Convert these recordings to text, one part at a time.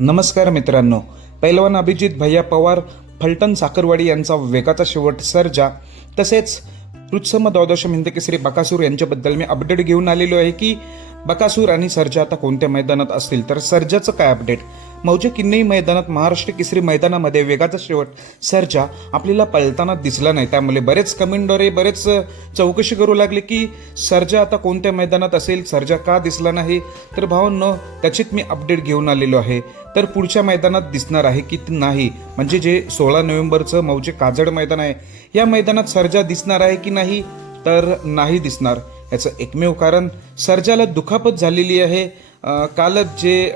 नमस्कार मित्रांनो. पैलवान अभिजित भैया पवार फलटण साखरवाडी यांचा वेगाचा शेवट सर्जा. तसेच पृथ्सम द्वादश हिंदकेसरी बकासूर यांच्याबद्दल मी अपडेट घेऊन आलेलो आहे की बकासूर आणि सर्जा आता कोणत्या मैदानात असतील? तर सर्जाचं काय अपडेट मौजे किन्नई मैदानात महाराष्ट्र केसरी मैदानामध्ये वेगाचा शेवट. सर्जा आपल्याला पळताना दिसला नाही. त्यामुळे बरेच कमेंटद्वारे बरेच चौकशी करू लागले की सर्जा आता कोणत्या मैदानात असेल? सर्जा का दिसला नाही? तर भावांनो त्याचीच मी अपडेट घेऊन आलेलो आहे. तर पुढच्या मैदानात दिसणार आहे की नाही? म्हणजे जे सोळा नोव्हेंबरचं मौजे काजड मैदान आहे या मैदानात सर्जा दिसणार आहे की नाही? तर नाही दिसणार. याचं एकमेव कारण सर्जाला दुखापत झालेली आहे. कालच जे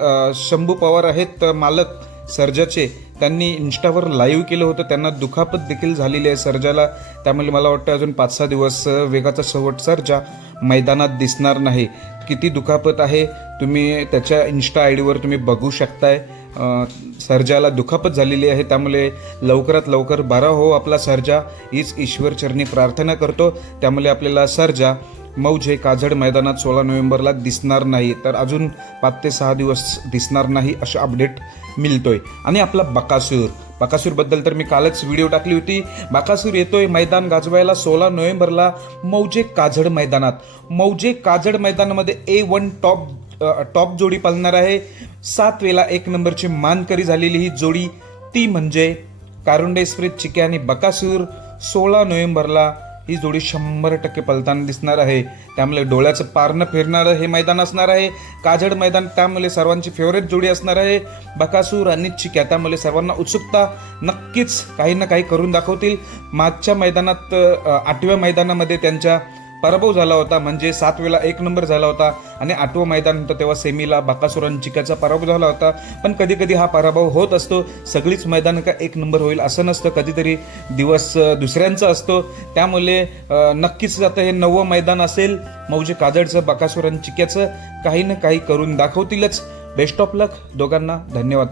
शंभू पवार आहेत मालक सर्जाचे त्यांनी इन्स्टावर लाईव्ह केलं होतं. त्यांना दुखापत देखील झालेली आहे सर्जाला. त्यामुळे मला वाटतं अजून पाच सहा दिवस वेगाचा शेवट सर्जा मैदानात दिसणार नाही. किती दुखापत आहे तुम्ही त्याच्या इन्स्टा आय डीवर तुम्ही बघू शकताय. सर्जाला दुखापत झालेली आहे. त्यामुळे लवकरात लवकर बरा हो आपला सर्जा. हीच ईश्वरचरणी प्रार्थना करतो. त्यामुळे आपल्याला सर्जा मौज हे काझड मैदानात सोळा नोव्हेंबरला दिसणार नाही तर अजून पाच ते सहा दिवस दिसणार नाही असं अपडेट मिळतोय. आणि आपला बकासूर. बकासूरबद्दल तर मी कालच व्हिडिओ टाकली होती. बकासूर येतोय मैदान गाजवायला सोळा नोव्हेंबरला मौजे काझड मैदानात. मौजे काझड मैदानामध्ये ए वन टॉप टॉप जोडी पालणार आहे. सात वेळा एक नंबरची मानकरी झालेली ही जोडी ती म्हणजे कारुंडे स्प्रित चिके आणि बकासूर सोळा नोव्हेंबरला ही जोडी शंभर टक्के पलताना दिसणार आहे. त्यामुळे डोळ्याचं पारणं फिरणारं हे मैदान असणार आहे. काजड मैदान त्यामुळे सर्वांची फेवरेट जोडी असणार आहे. बकासूर आणि चिक्या त्यामुळे सर्वांना उत्सुकता नक्कीच काही ना काही करून दाखवतील. मागच्या मैदानात आठव्या मैदानामध्ये त्यांच्या पराभव झाला होता. म्हणजे सात वेळा एक नंबर झाला होता. आणि आठवं मैदान होतं तेव्हा सेमीला बाकासुरन चिकाचा पराभव झाला होता. पण कधी कधी हा पराभव होत असतो. सगळीच मैदान का एक नंबर होईल असं नसतं. कधीतरी दिवस दुसऱ्यांचा असतो. त्यामुळे नक्कीच आता हे नववं मैदान असेल. मौजे काजडचं बाकासुरन चिक्याचं काही ना काही करून दाखवतीलच. बेस्ट ऑफ लक दोघांना. धन्यवाद.